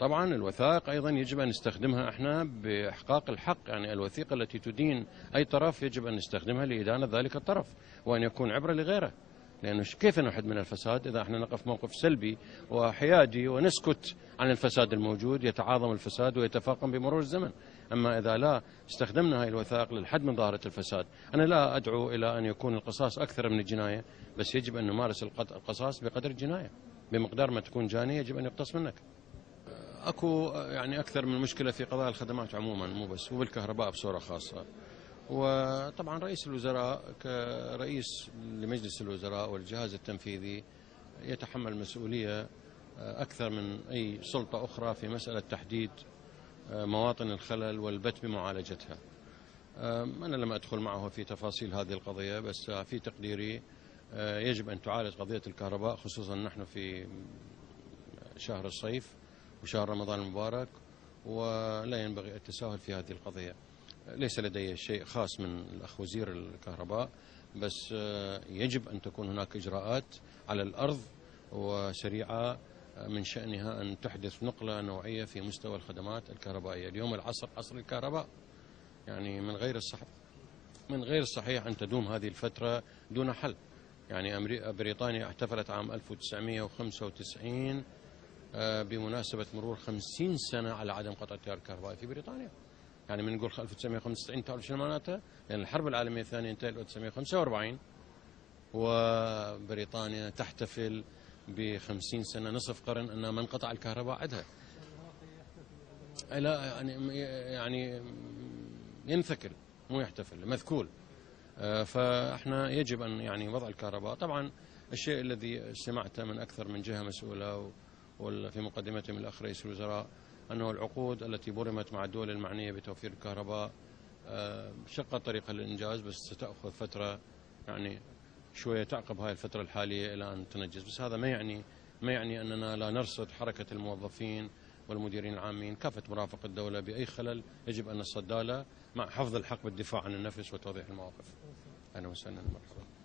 طبعا الوثائق أيضا يجب أن نستخدمها احنا بإحقاق الحق، يعني الوثيقة التي تدين أي طرف يجب أن نستخدمها لإدانة ذلك الطرف وأن يكون عبرة لغيره، لأنه كيف نحد من الفساد إذا احنا نقف موقف سلبي وحيادي ونسكت عن الفساد الموجود، يتعاظم الفساد ويتفاقم بمرور الزمن. أما إذا لا استخدمنا هذه الوثائق للحد من ظاهرة الفساد، أنا لا أدعو إلى أن يكون القصاص أكثر من الجناية، بس يجب أن نمارس القصاص بقدر الجناية. بمقدار ما تكون جانية يجب أن يقتص منك. أكو يعني أكثر من مشكلة في قضاء الخدمات عموما، مو بس، وبالكهرباء بصورة خاصة. وطبعا رئيس الوزراء كرئيس لمجلس الوزراء والجهاز التنفيذي يتحمل مسؤولية أكثر من أي سلطة أخرى في مسألة تحديد مواطن الخلل والبت بمعالجتها. أنا لم أدخل معه في تفاصيل هذه القضية، بس في تقديري يجب أن تعالج قضية الكهرباء، خصوصا نحن في شهر الصيف وشهر رمضان المبارك، ولا ينبغي التساهل في هذه القضية. ليس لدي شيء خاص من الأخ وزير الكهرباء، بس يجب أن تكون هناك إجراءات على الأرض وسريعة من شأنها أن تحدث نقلة نوعية في مستوى الخدمات الكهربائية. اليوم العصر عصر الكهرباء، يعني من غير الصحيح أن تدوم هذه الفترة دون حل. يعني بريطانيا احتفلت عام 1995 بمناسبة مرور 50 سنة على عدم قطع التيار الكهربائي في بريطانيا. يعني من نقول 1995 تعرف شنو معناتها؟ لأن الحرب العالمية الثانية انتهت 1945، وبريطانيا تحتفل ب50 سنة، نصف قرن أن ما انقطع الكهرباء عندها. لا يعني ينثكل، مو يحتفل، مذكول. فاحنا يجب أن يعني وضع الكهرباء. طبعا الشيء الذي سمعته من أكثر من جهة مسؤولة وفي مقدمته من الأخ رئيس الوزراء أنه العقود التي برمت مع الدول المعنية بتوفير الكهرباء شق طريقها للإنجاز، بس ستأخذ فترة يعني شوية تعقب هاي الفترة الحالية إلى أن تنجز. بس هذا ما يعني أننا لا نرصد حركة الموظفين والمديرين العامين كافة مرافق الدولة بأي خلل يجب أن نصدى له، مع حفظ الحق بالدفاع عن النفس وتوضيح المواقف. أهلا وسهلا، مرحبا.